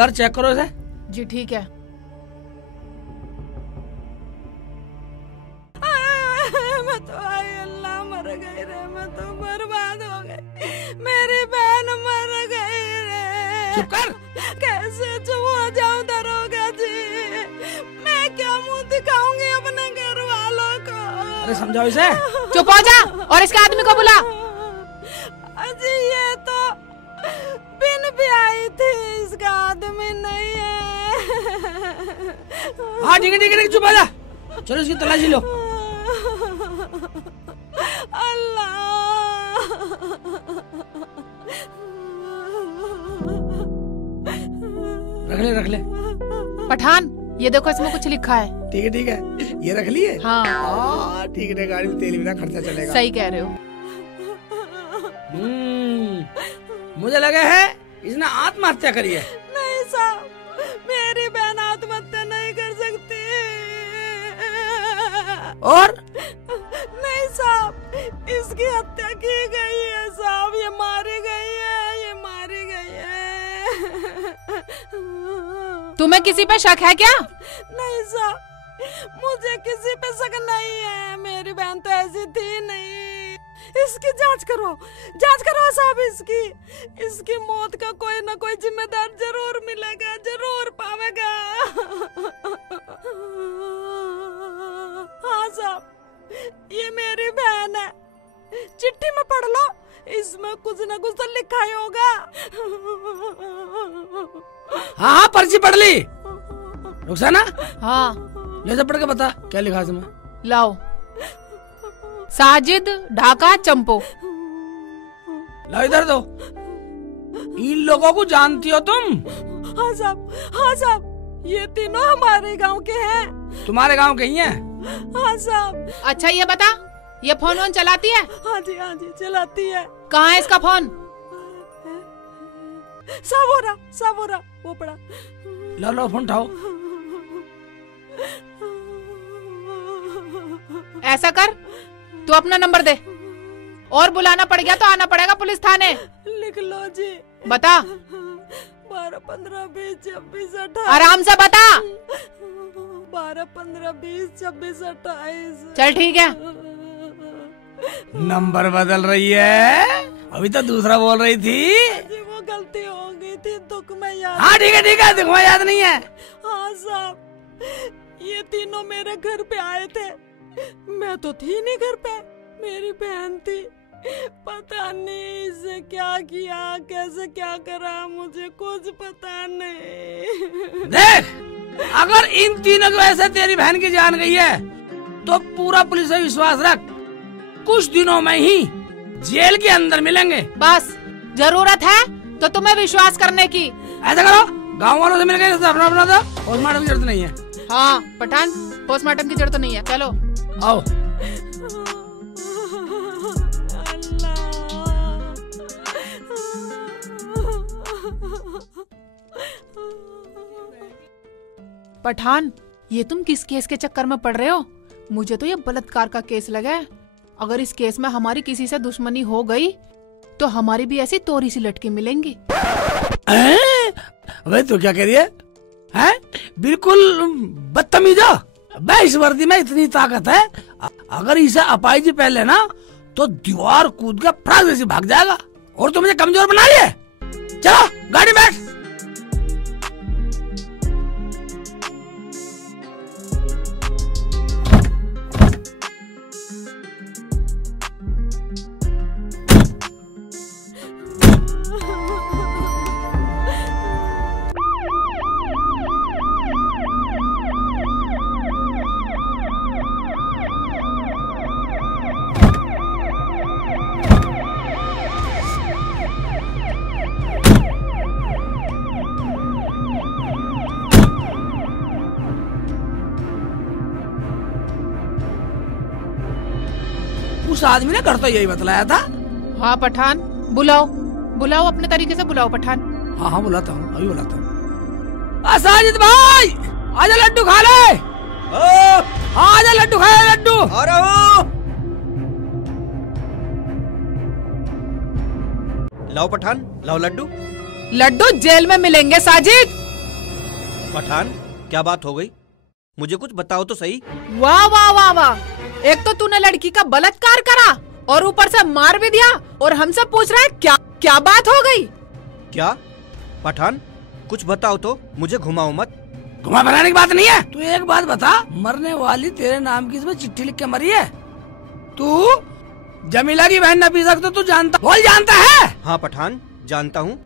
Blur check करो इसे। जी ठीक है। मैं तो आई अल्लाह मर गई रे, मैं तो बर्बाद हो गई, मेरी बहन मर गई रे। चुप कर। कैसे चुप हो जाऊं दरोगा जी, मैं क्या मुंह दिखाऊंगी अपने घर वालों को। अरे समझाओ इसे। चुप हो जा और इसके आदमी को बुला। अजी ये तो बिन ब्याही थी, इसका आदमी नहीं है। हाँ ठीक है ठीक है, चुप हो जा। चलो इसकी तलाशी लो। अल्लाह। रख ले। पठान ये देखो इसमें कुछ लिखा है। ठीक है, ये रख लिए। हाँ ठीक है, गाड़ी में तेल बिना खर्चा चलेगा। सही कह रहे हो। मुझे लगा है इसने आत्महत्या करी है। नहीं साहब, मेरी बहन आत्महत्या नहीं कर सकती। और नहीं साहब, इसकी हत्या की गई है साहब, ये मारी गई है, ये मारी गई है। तुम्हें किसी पे शक है क्या? नहीं साहब, मुझे किसी पे शक नहीं है, मेरी बहन तो ऐसी थी नहीं। इसकी जांच करो साहब, इसकी मौत का कोई ना कोई जिम्मेदार जरूर मिलेगा, जरूर पावेगा। हाँ साहब, ये मेरी बहन है, चिट्ठी में पढ़ लो, इसमें कुछ ना कुछ तो लिखा ही होगा। हाँ पर्ची पढ़ ली रुखसाना। हाँ ले पढ़ के बता क्या लिखा इसमें। लाओ। साजिद ढाका चंपो। लो इधर दो। इन लोगों को जानती हो तुम? हाँ साहब, ये तीनों हमारे गांव के हैं। तुम्हारे गांव के ही हैं? हाँ साहब। अच्छा ये बता, ये फोन वोन चलाती है? हाँ जी चलाती है। कहाँ है इसका फोन? सब हो रहा वो पड़ा। लो फोन उठाओ। ऐसा कर, तू अपना नंबर दे, और बुलाना पड़ गया तो आना पड़ेगा पुलिस थाने। लिख लो जी। बता। 12, 15, 20, 26, 28। आराम से बता। 12, 15, 20, 26, 28। चल ठीक है। नंबर बदल रही है, अभी तो दूसरा बोल रही थी। जी वो गलती हो गई थी, दुख में याद। हाँ ठीक है, दुख में याद नहीं है। हाँ साहब, ये तीनों मेरे घर पे आए थे, मैं तो थी नहीं घर पे, मेरी बहन थी। पता नहीं इसे क्या किया, कैसे क्या करा, मुझे कुछ पता नहीं। देख, अगर इन तीनों की वजह से तेरी बहन की जान गई है तो पूरा पुलिस पे विश्वास रख, कुछ दिनों में ही जेल के अंदर मिलेंगे। बस जरूरत है तो तुम्हें विश्वास करने की। ऐसा करो, गाँव वालों से मिल गए, अपना दो, पोस्टमार्टम की जरूरत नहीं है। हाँ पठान, पोस्टमार्टम की जरूरत नहीं है, चलो आओ। पठान, ये तुम किस केस के चक्कर में पड़ रहे हो? मुझे तो ये बलात्कार का केस लगा है। अगर इस केस में हमारी किसी से दुश्मनी हो गई तो हमारी भी ऐसी तोरी सी लटकी मिलेंगी। अबे तू क्या कह रही है? हैं? बिल्कुल बदतमीजा। इस वर्दी में इतनी ताकत है, अगर इसे अपाई जी पहले ना तो दीवार कूद के फटाक से भाग जाएगा। और तुम मुझे कमजोर बना लिए। चलो गाड़ी में बैठ। उस आदमी ने घर तो यही बतलाया था। हाँ पठान, बुलाओ अपने तरीके से बुलाओ पठान। हाँ बुलाता हूँ, अभी बुलाता हूँ। साजिद भाई आजा, लड्डू खा ले। आजा लड्डू खा ले, लड्डू आ रहा हूँ। लाओ पठान, लाओ लड्डू। लड्डू जेल में मिलेंगे साजिद। पठान, क्या बात हो गई? मुझे कुछ बताओ तो सही। वाह वाह वाह वाह, एक तो तूने लड़की का बलात्कार करा और ऊपर से मार भी दिया और हमसे पूछ रहा है क्या क्या बात हो गई? क्या? पठान, कुछ बताओ तो, मुझे घुमाओ मत। घुमा बनाने की बात नहीं है। तू एक बात बता, मरने वाली तेरे नाम की इसमें चिट्ठी लिख के मरी है। तू जमीला की बहन नफीसा को तो तू जानता, बोल जानता है? हाँ पठान, जानता हूँ।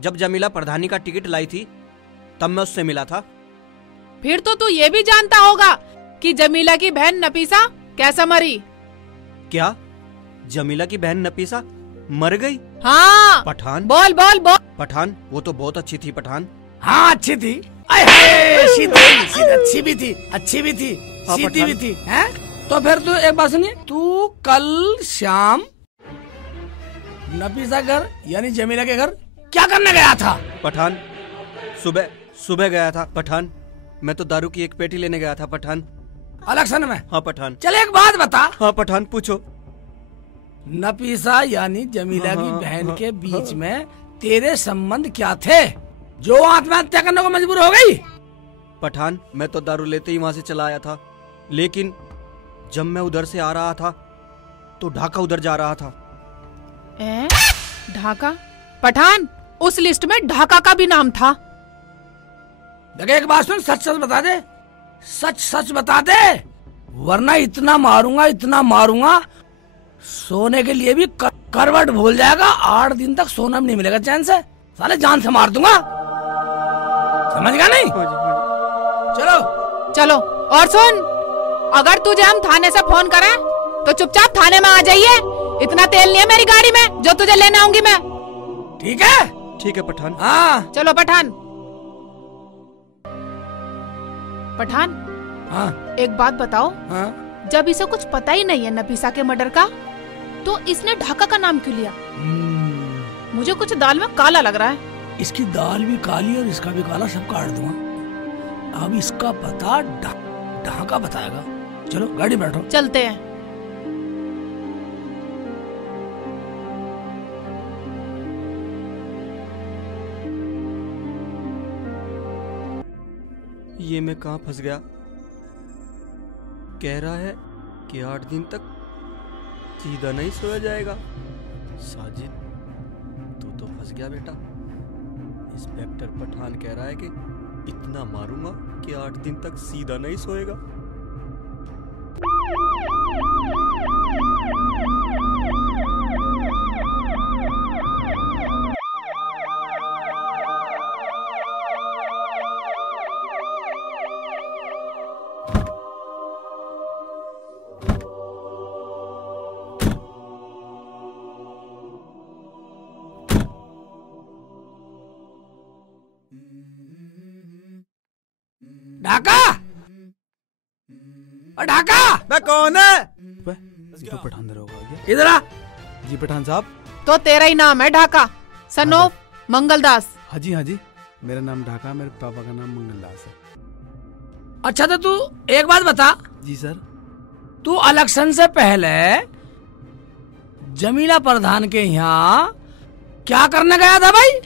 जब जमीला प्रधानी का टिकट लाई थी तब मैं उससे मिला था। फिर तो तू ये भी जानता होगा कि जमीला की बहन नफीसा कैसे मरी? क्या जमीला की बहन नफीसा मर गई? हाँ पठान, बोल बोल बोल। पठान, वो तो बहुत अच्छी थी पठान। हाँ अच्छी थी, सीधी सीधी, अच्छी भी थी, अच्छी भी थी, हाँ, सीधी भी पठान। थी। हैं? तो फिर तू एक बात सुनिए, तू कल शाम नफीसा घर यानी जमीला के घर क्या करने गया था? पठान, सुबह गया था पठान। मैं तो दारू की एक पेटी लेने गया था पठान। इलेक्शन में? हाँ पठान। चल एक बात बता, हाँ पठान, पूछो। नफीसा यानी जमीला की हाँ, बहन हाँ, के बीच में तेरे संबंध क्या थे जो आत्महत्या करने को मजबूर हो गई? पठान, मैं तो दारू लेते ही वहाँ से चला आया था, लेकिन जब मैं उधर से आ रहा था तो ढाका उधर जा रहा था। ढाका? पठान, उस लिस्ट में ढाका का भी नाम था। देख एक बात सुन, सच सच बता दे, सच सच बता दे, वरना इतना मारूंगा सोने के लिए भी करवट भूल जाएगा। 8 दिन तक सोना भी नहीं मिलेगा चैन से, साले जान से मार दूंगा, समझ गया नहीं? चलो चलो, और सुन, अगर तुझे हम थाने से फोन करें तो चुपचाप थाने में आ जाइए। इतना तेल नहीं है मेरी गाड़ी में जो तुझे लेने आऊंगी मैं। ठीक है? ठीक है पठान। हाँ चलो पठान। पठान, हाँ एक बात बताओ, हाँ। जब इसे कुछ पता ही नहीं है नफीसा के मर्डर का, तो इसने ढाका का नाम क्यों लिया? मुझे कुछ दाल में काला लग रहा है। इसकी दाल भी काली और इसका भी काला, सब काट दूंगा। अब इसका पता ढाका बताएगा। चलो गाड़ी बैठो, चलते हैं। ये मैं कहाँ फंस गया? कह रहा है कि 8 दिन तक सीधा नहीं सोया जाएगा। साजिद, तू तो फंस गया बेटा। इंस्पेक्टर पठान कह रहा है कि इतना मारूंगा कि 8 दिन तक सीधा नहीं सोएगा। ढाका, ढाका, मैं कौन है? ये तो पठान दर होगा। इधर आ। जी पठान साहब। तो तेरा ही नाम है ढाका, सन ऑफ मंगलदास। हाँ जी, मेरा नाम ढाका, मेरे पापा का नाम मंगलदास है। अच्छा तो तू एक बात बता, जी सर। तू इलेक्शन से पहले जमीला प्रधान के यहाँ क्या करने गया था भाई?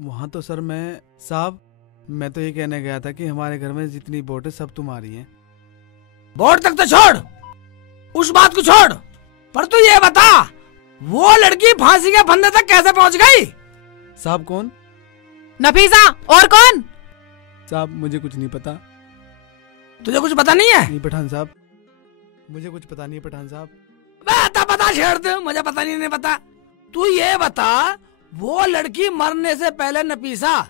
वहाँ तो सर मैं तो ये कहने गया था कि हमारे घर में जितनी वोट है सब तुम्हारी हैं। वोट तक तो छोड़, उस बात को छोड़, पर तू ये बता, वो लड़की फांसी के फंदे तक कैसे पहुंच गई? साहब कौन? नफीसा, और कौन? साहब मुझे कुछ नहीं पता। तुझे कुछ पता नहीं है? नहीं पठान साहब, मुझे कुछ पता नहीं है पठान साहब। पता छेड़ दे, मुझे पता नहीं पता। तू ये बता, वो लड़की मरने से पहले नफीसा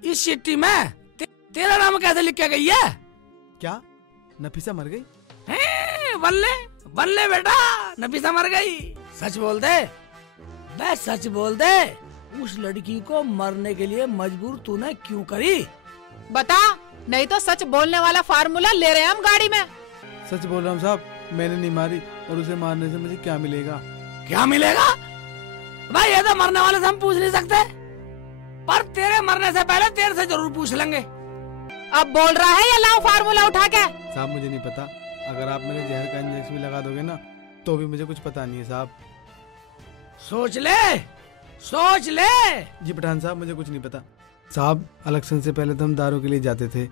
इस चिट्ठी में तेरा नाम कैसे लिख के गई है? क्या नफीसा मर गई? बल्ले बल्ले बेटा, नफीसा मर गई। सच बोल दे, बस सच बोल दे, उस लड़की को मरने के लिए मजबूर तूने क्यों करी? बता, नहीं तो सच बोलने वाला फार्मूला ले रहे हैं हम गाड़ी में। सच बोल रहा हूँ साहब, मैंने नहीं मारी, और उसे मारने से मुझे क्या मिलेगा? क्या मिलेगा भाई? ये तो मरने वाले से हम पूछ नहीं सकते, पर तेरे मरने से पहले तेरे से जरूर पूछ लेंगे। अब बोल रहा है या लाओ फार्मूला उठा के? साहब मुझे नहीं पता, अगर आप मेरे जहर का इंजेक्शन भी लगा दोगे ना तो भी मुझे कुछ पता नहीं है साहब। सोच ले, सोच ले। जी पठान साहब, मुझे कुछ नहीं पता। साहब इलेक्शन से पहले तो हम दारू के लिए जाते थे,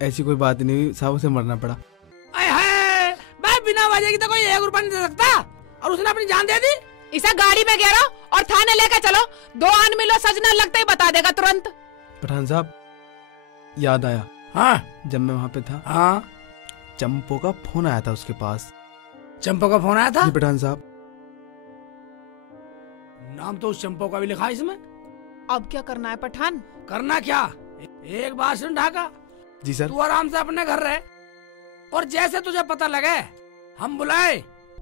ऐसी कोई बात नहीं हुई साहब, उसे मरना पड़ा। भाई बिना वजह की तो कोई 1 रुपया नहीं दे सकता, और उसने अपनी जान दे दी। इसे गाड़ी में गिरो और थाने लेकर चलो, 2 आन मिलो सजना लगता ही बता देगा तुरंत। पठान साहब याद आया, हाँ जब मैं वहाँ पे था, हाँ चंपो का फोन आया था उसके पास। चंपो का फोन आया था? जी पठान साहब। नाम तो उस चंपो का भी लिखा है इसमें। अब क्या करना है पठान? करना क्या, एक बात सुन ढाका, जी सर। तू आराम से अपने घर रहे, और जैसे तुझे पता लगे हम बुलाए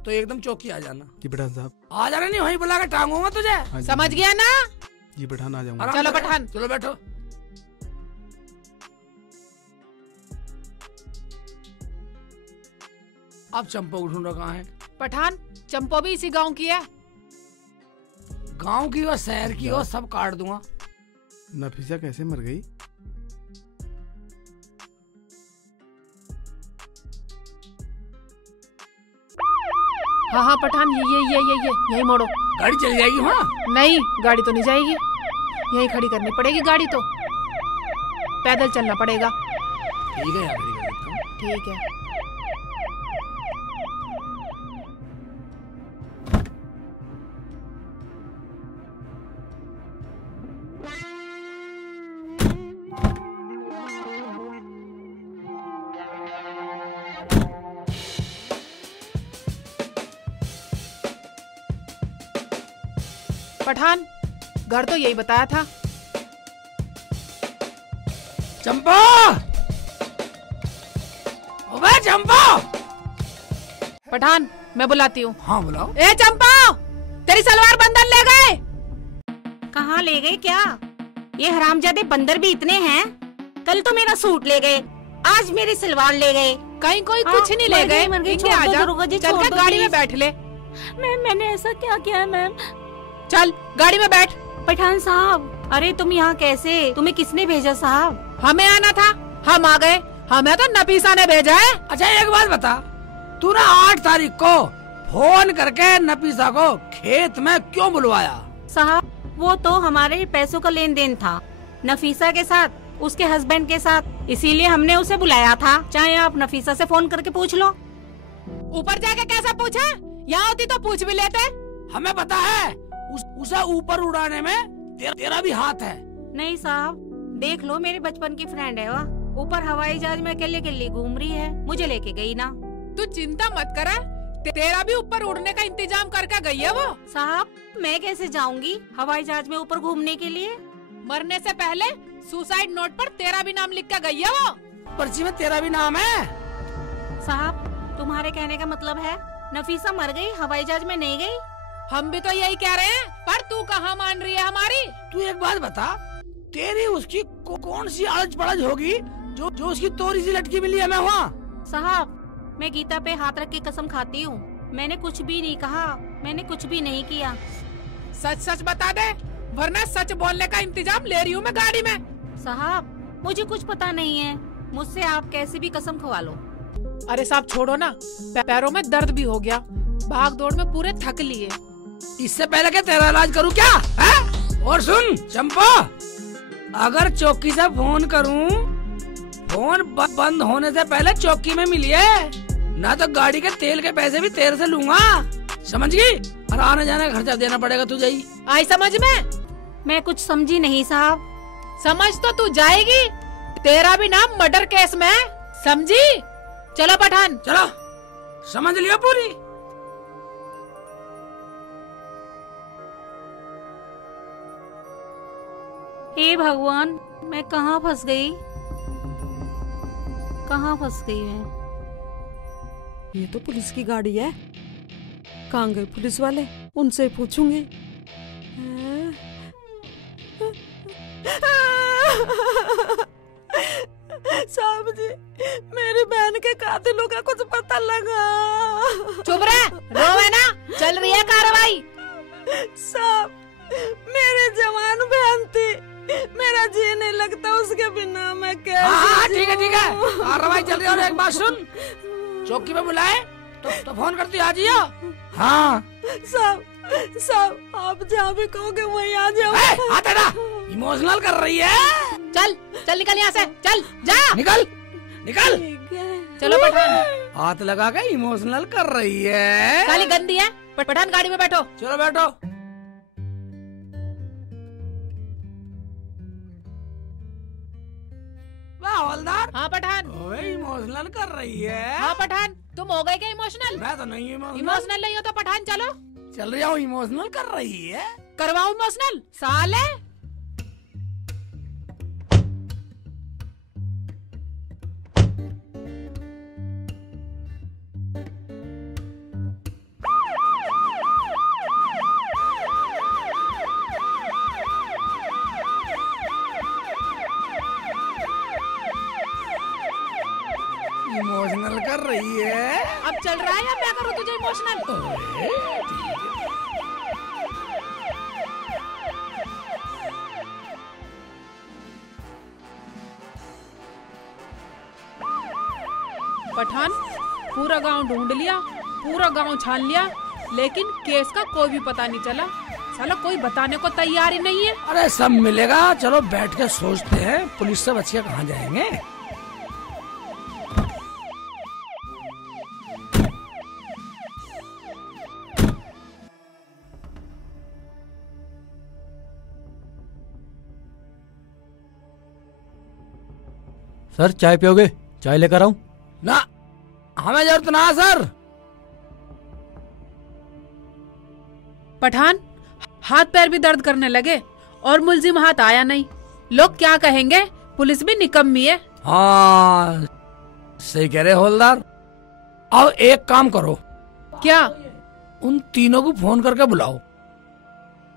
तो एकदम चौकी आ जाना। जी पठान साहब। आ जाना, नहीं वहीं बुला के टांगूंगा तुझे। हाँ जी, समझ गया ना? जी पठान आ जाऊंगा। आराम चलो से पठान। चलो बैठो। अब चंपो को ढूंढो कहाँ है। पठान चंपो भी इसी गांव की है। गांव की हो शहर की हो सब काट दूंगा। नफीसा कैसे मर गई? हाँ हाँ पठान, ये यही मोड़ो। गाड़ी चली जाएगी। हाँ नहीं गाड़ी तो नहीं जाएगी, यहीं खड़ी करनी पड़ेगी गाड़ी, तो पैदल चलना पड़ेगा। ठीक है यार, खड़ी कर देता हूँ। ठीक है। पठान घर तो यही बताया था। चंपा, ओबे चंपा। पठान मैं बुलाती हूँ। हाँ बुलाओ। ए चंपा, तेरी सलवार बंदर ले गए। कहाँ ले गए क्या? ये हरामजादे बंदर भी इतने हैं। कल तो मेरा सूट ले गए, आज मेरी सलवार ले गए। कहीं कोई हाँ, कुछ नहीं ले गए। मर गई, इनके छोड़ दो आजा, दरोगा जी, चल छोड़ के दो गाड़ी में प्लीज। बैठ ले। मैम मैंने ऐसा क्या किया है मैम? चल गाड़ी में बैठ। पठान साहब, अरे तुम यहाँ कैसे? तुम्हें किसने भेजा साहब? हमें आना था, हम आ गए। हमें तो नफीसा ने भेजा है। अच्छा एक बात बता, तू ना 8 तारीख को फोन करके नफीसा को खेत में क्यों बुलवाया? साहब वो तो हमारे पैसों का लेन देन था नफीसा के साथ, उसके हस्बैंड के साथ, इसीलिए हमने उसे बुलाया था। चाहे आप नफीसा से फोन करके पूछ लो। ऊपर जाके कैसा पूछे? यहाँ होती तो पूछ भी लेते। हमें पता है उसे ऊपर उड़ाने में तेरा भी हाथ है। नहीं साहब, देख लो मेरे बचपन की फ्रेंड है वह, ऊपर हवाई जहाज में अकेले अकेले घूम रही है, मुझे लेके गई ना। तू चिंता मत कर, तेरा भी ऊपर उड़ने का इंतजाम करके गई है वो। साहब मैं कैसे जाऊंगी हवाई जहाज में ऊपर घूमने के लिए? मरने से पहले सुसाइड नोट पर तेरा भी नाम लिख के गई है वो। पर्ची में तेरा भी नाम है। साहब तुम्हारे कहने का मतलब है नफीसा मर गई, हवाई जहाज में नहीं गई? हम भी तो यही कह रहे हैं, पर तू कहाँ मान रही है हमारी? तू एक बात बता, तेरी उसकी कौन सी आलच पड़ज होगी जो उसकी तोरी सी लटकी मिली है मैं वहाँ? साहब मैं गीता पे हाथ रख के कसम खाती हूँ, मैंने कुछ भी नहीं कहा, मैंने कुछ भी नहीं किया। सच सच बता दे, वरना सच बोलने का इंतजाम ले रही हूँ मैं गाड़ी में। साहब मुझे कुछ पता नहीं है, मुझसे आप कैसे भी कसम खवा लो। अरे साहब छोड़ो ना, पैरों में दर्द भी हो गया, भाग दौड़ में पूरे थक लिए। इससे पहले क्या तेरा इलाज करूँ क्या है? और सुन चंपा, अगर चौकी से फोन करूँ, फोन बंद होने से पहले चौकी में मिलिए, ना तो गाड़ी के तेल के पैसे भी तेरे से लूंगा, समझ गई? और आने जाने का खर्चा देना पड़ेगा तुझे ही। आई समझ में? मैं कुछ समझी नहीं साहब। समझ तो तू जाएगी, तेरा भी नाम मर्डर केस में, समझी? चलो पठान। चलो समझ लियो पूरी। हे भगवान, मैं कहाँ फंस गई, कहाँ फंस गई मैं? ये तो पुलिस की गाड़ी है, कहाँ गए पुलिस वाले? उनसे पूछूंगी। साहब जी, मेरी बहन के कातिलों का कुछ पता लगा। चुप रहे, रोवे ना, चल रही है कार्रवाई। साहब मेरी जवान बहन थी, मेरा जी नहीं लगता उसके बिना, मैं कैसे? हाँ ठीक है कार्रवाई चल रही है। और एक बात सुन, चौकी में बुलाए तो फोन करती आ जाइयो। हाँ साहब आप जहाँ भी कहोगे वहीं आ जाओ। आता ना इमोशनल कर रही है। चल चल निकल यहाँ से, चल जा। निकल निकल। चलो पठान। हाथ लगा के इमोशनल कर रही है। साली गंदी है। पठान गाड़ी में बैठो। चलो बैठो। वाह हवलदार। हाँ पठान। ओए इमोशनल कर रही है। हाँ पठान, तुम हो गए क्या इमोशनल? मैं तो नहीं इमोशनल। इमोशनल नहीं हो तो पठान चलो। चल रही हूँ, इमोशनल कर रही है। करवाओ इमोशनल साले। इमोशनल कर रही है। अब चल रहा है या मैं करूँ तुझे इमोशनल? पठान, पूरा गांव ढूंढ लिया, पूरा गांव छान लिया, लेकिन केस का कोई भी पता नहीं चला। साला कोई बताने को तैयार ही नहीं है। अरे सब मिलेगा, चलो बैठ के सोचते हैं। पुलिस से बच के कहाँ जाएंगे। सर चाय पियोगे? चाय लेकर आऊं? ना, हमें जरूरत ना सर। पठान, हाथ पैर भी दर्द करने लगे और मुलजिम हाथ आया नहीं। लोग क्या कहेंगे? पुलिस भी निकम्मी है। हाँ सही कह रहे हवलदार। अब एक काम करो। क्या? उन तीनों को फोन करके बुलाओ।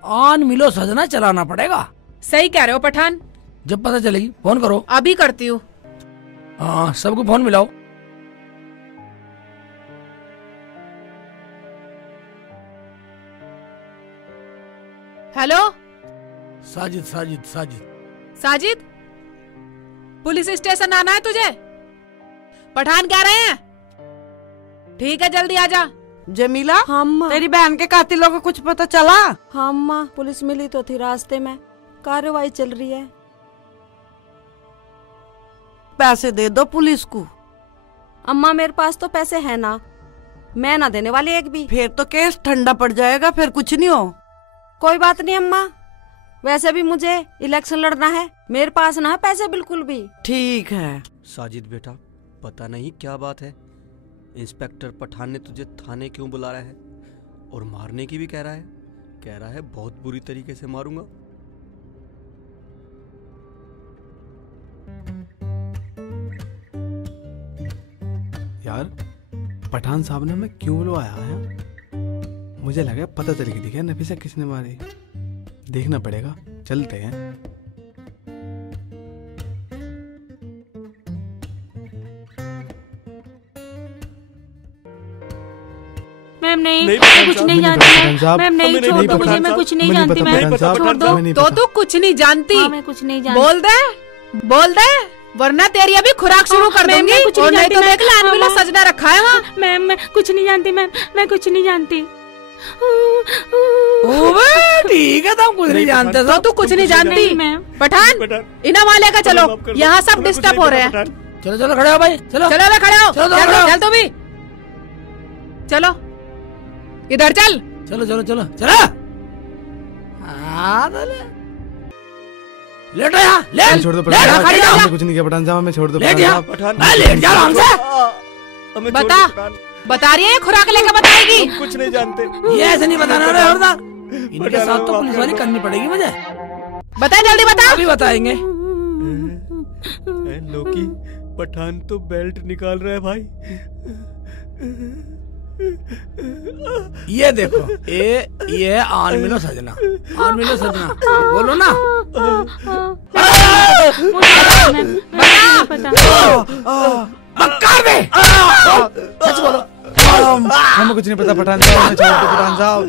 आन मिलो सजना चलाना पड़ेगा। सही कह रहे हो पठान। जब पता चलेगी फोन करो। अभी करती हूँ। हाँ सबको फोन मिलाओ। Hello Sajid Sajid Sajid. Sajid, police station आना है तुझे। पठान कह रहे हैं। ठीक है जल्दी आजा। जमीला, हाँ अम्मा। तेरी बहन के कातिलों को कुछ पता चला? हाँ अम्मा, पुलिस मिली तो थी रास्ते में, कार्रवाई चल रही है। पैसे दे दो पुलिस को। अम्मा मेरे पास तो पैसे है ना, मैं ना देने वाली एक भी। फिर तो केस ठंडा पड़ जाएगा, फिर कुछ नहीं हो। कोई बात नहीं अम्मा, वैसे भी मुझे इलेक्शन लड़ना है, मेरे पास ना है पैसे बिल्कुल भी। ठीक है। साजिद बेटा, पता नहीं क्या बात है, इंस्पेक्टर पठान ने तुझे थाने क्यों बुला रहा है और मारने की भी कह रहा है बहुत बुरी तरीके से मारूंगा। यार पठान साहब ने हमें क्यों बुलवाया है? मुझे लगा पता चल गई थी क्या नफीसा किसने मारी। देखना पड़ेगा, चलते हैं। मैम नहीं, नहीं, मैं कुछ नहीं जानती साहब, मैम, नहीं हमें नहीं छोड़ दो पता मुझे, मैं साहब, कुछ नहीं हमें नहीं जानती पता मैम, पठान साहब, छोड़ दो। हमें नहीं तो पता। तू कुछ नहीं जानती। हाँ, मैं कुछ नहीं जानती। बोल दे, वरना तेरी अभी खुराक शुरू कर मैम, दूंगी। मैं कुछ और नहीं नहीं तो जानती, देख लान मैम। मिला सजना रखा है वहाँ। मैम मैं कुछ नहीं जानती मैम, मैं कुछ नहीं जानती। ओए ठीक है, तुम कुछ नहीं जानते तो तू कुछ नहीं जानती। नहीं मैम। पठान, इना वाले का चलो, माफ कर दो, यहाँ सब हमें कुछ डिस्टर्ब नहीं हो पता रहे हैं। पठान। चलो चलो खड़े हो भाई, चलो चलो बे खड़े हो, चलो, चलो, खड़े हो। चल तू भी चलो, इधर चल। चलो चलो चलो चलो। हाँ तो लेट यहाँ, लेट छोड़ दो लेट, पठान साहब, खड़ी हो। हमने कुछ नहीं किया पठान साहब, हमें छोड़ दो लेट पठान यहाँ। साहब। पठान, लेट जा आराम से। हमें छोड़ बता। दो पठान, बता रही है, खुराक लेके बताएगी। हम कुछ नहीं जानते। ये ऐसे नहीं बताना रे हवलदार, इनके पठान, साथ तो माफ पुलिस कर वाली दो। करनी पड़ेगी मुझे। बता जल्दी बता। अभी बताएंगे। लोकी, पठान तो बेल्ट निकाल रहा है भाई। ये देखो, ये आन मिलो सजना, आन मिलो सजना, बोलो ना। बक्कार दे, सच बोलो। हमें कुछ नहीं पता पठान साहब, हमें छोड़ दो पठान साहब।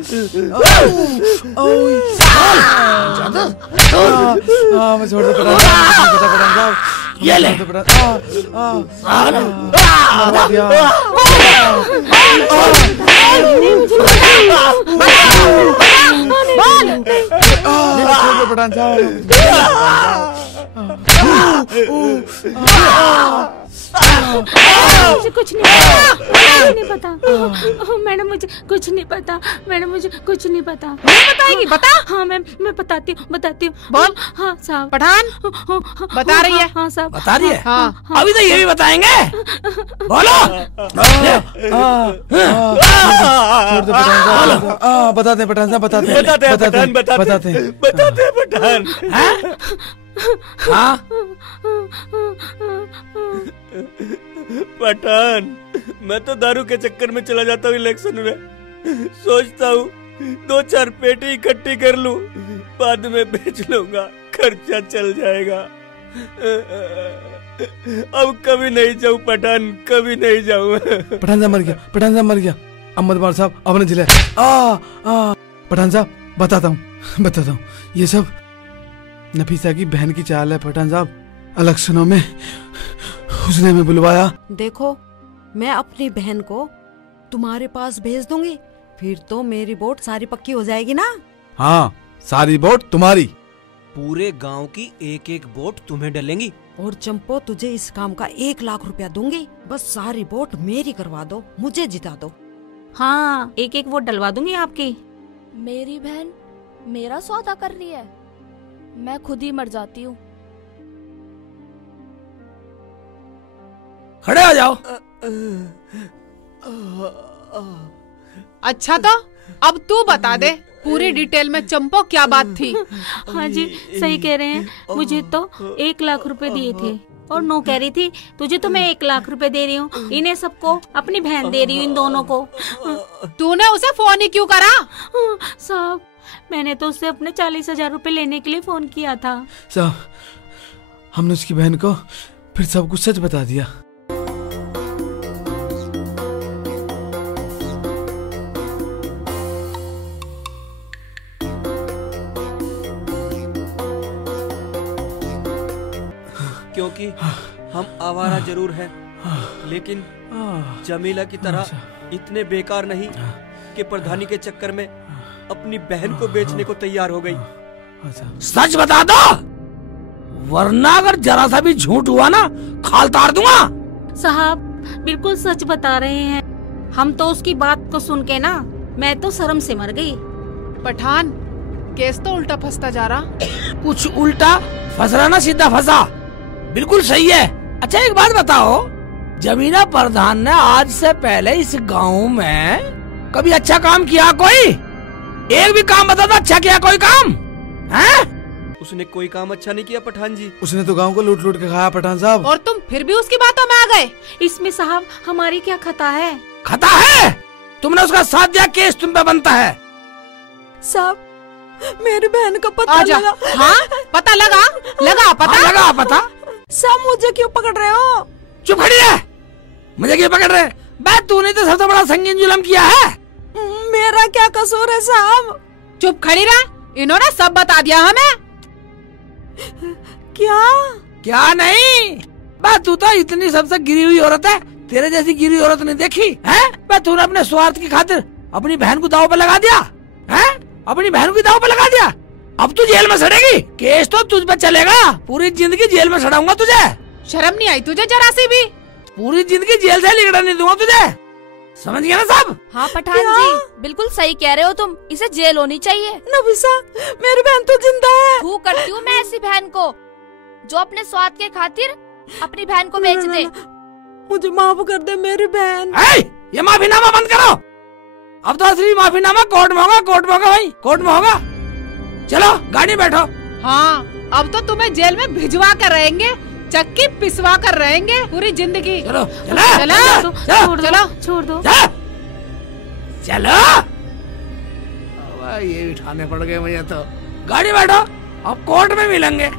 हमें छोड़ दो पठान साहब, हमें कुछ नहीं पता पठान साहब। ये ले। पठान साहब। मुझे कुछ नहीं पता, मैडम मुझे कुछ नहीं पता, मैडम मुझे कुछ नहीं पता। नहीं बताएगी? बता। हाँ मैम, मैं बताती हूँ। बोल। हाँ साहब। पठान बता रही है। हाँ साहब बता रही है। हाँ। अभी तो ये भी बताएंगे। बोलो। छोड़ दो पठान साहब। बताते हैं पठान साहब, बताते हैं पठान। हाँ पठान, मैं तो दारू के चक्कर में चला जाता हूँ इलेक्शन में। सोचता हूँ 2-4 पेटी इकट्ठी कर लूं, बाद में बेच लूंगा, खर्चा चल जाएगा। अब कभी नहीं जाऊँ पठान, कभी नहीं जाऊँ। पठान साहब मर गया। अहमद बार साहब अपने जिले। पठान साहब बताता हूँ, ये सब नफीसा की बहन की चाल है। पठान साहब इलेक्शनों में उसने हमें बुलवाया। देखो, मैं अपनी बहन को तुम्हारे पास भेज दूंगी, फिर तो मेरी वोट सारी पक्की हो जाएगी ना। हाँ, सारी वोट तुम्हारी। पूरे गांव की एक वोट तुम्हें डलेंगी। और चंपो, तुझे इस काम का 1 लाख रुपया दूंगी, बस सारी वोट मेरी करवा दो, मुझे जिता दो। हाँ, 1 वोट डलवा दूंगी आपकी। मेरी बहन मेरा सौदा कर रही है, मैं खुद ही मर जाती हूँ। खड़े हो जाओ। अच्छा तो अब तू बता दे पूरी डिटेल में चंपो क्या बात थी। हाँ जी, सही कह रहे हैं। मुझे तो 1 लाख रुपए दिए थे और नो कह रही थी तुझे तो मैं 1 लाख रुपए दे रही हूँ, इन्हें सबको अपनी बहन दे रही हूँ, इन दोनों को। तूने उसे फोन ही क्यों करा? साहब, मैंने तो उससे अपने 40,000 रुपए लेने के लिए फोन किया था। साहब, हमने उसकी बहन को फिर सब कुछ सच बता दिया। क्योंकि हम आवारा जरूर हैं, लेकिन जमीला की तरह इतने बेकार नहीं कि प्रधानी के चक्कर में अपनी बहन को बेचने को तैयार हो गई। सच बता दो, वरना अगर जरा सा भी झूठ हुआ ना, खाल तार दूंगा। साहब, बिल्कुल सच बता रहे हैं। हम तो उसकी बात को सुन के ना, मैं तो शर्म से मर गई। पठान, केस तो उल्टा फंसता जा रहा। कुछ उल्टा फंस रहा ना, सीधा फंसा। बिल्कुल सही है। अच्छा एक बात बताओ, जमीना प्रधान ने आज से पहले इस गांव में कभी अच्छा काम किया? कोई एक भी काम बता दो अच्छा किया कोई काम है? उसने कोई काम अच्छा नहीं किया पठान जी। उसने तो गांव को लूट लूट के खाया पठान साहब। और तुम फिर भी उसकी बातों में आ गए। इसमें साहब हमारी क्या खता है? खता है, तुमने उसका साथ दिया, केस तुम पे बनता है। साहब, मेरी बहन का पता आजा। लगा। हाँ, पता लगा पता। हाँ, लगा पता। साहब, मुझे क्यों पकड़ रहे हो? चुप खड़ी रह। मुझे क्यों पकड़ रहे? बे, तूने तो सबसे बड़ा संगीन जुल्म किया है। मेरा क्या कसूर है साहब? चुप खड़ी रह, इन्होंने सब बता दिया हमें। क्या नहीं? बे, तू तो इतनी सबसे गिरी हुई औरत है, तेरे जैसी गिरी औरत नहीं देखी है। बे, तूने अपने स्वार्थ की खातिर अपनी बहन को दांव पे लगा दिया है, अपनी बहन को दांव पे लगा दिया। अब तू जेल में सड़ेगी, केस तो तुझ पे चलेगा, पूरी जिंदगी जेल में सड़ाऊंगा तुझे। शर्म नहीं आई तुझे जरा सी भी? पूरी जिंदगी जेल से निकलने नहीं दूंगा तुझे, समझ गया ना साहब? हाँ पठान जी, बिल्कुल सही कह रहे हो तुम, इसे जेल होनी चाहिए। नफीसा, मेरी बहन तो जिंदा है। तू करती हूँ मैं ऐसी बहन को जो अपने स्वाद के खातिर अपनी बहन को बेच दे। मुझे माफ कर दे मेरी बहन। ये माफीनामा बंद करो। अब तो असली माफीनामा कोर्ट में होगा, कोर्ट में होगा भाई, कोर्ट में होगा। चलो गाड़ी बैठो। हाँ, अब तो तुम्हें जेल में भिजवा कर रहेंगे, चक्की पिसवा कर रहेंगे पूरी जिंदगी। चलो छोड़ दो। चलो, ये उठाने पड़ गए मुझे तो। गाड़ी बैठो, अब कोर्ट में मिलेंगे।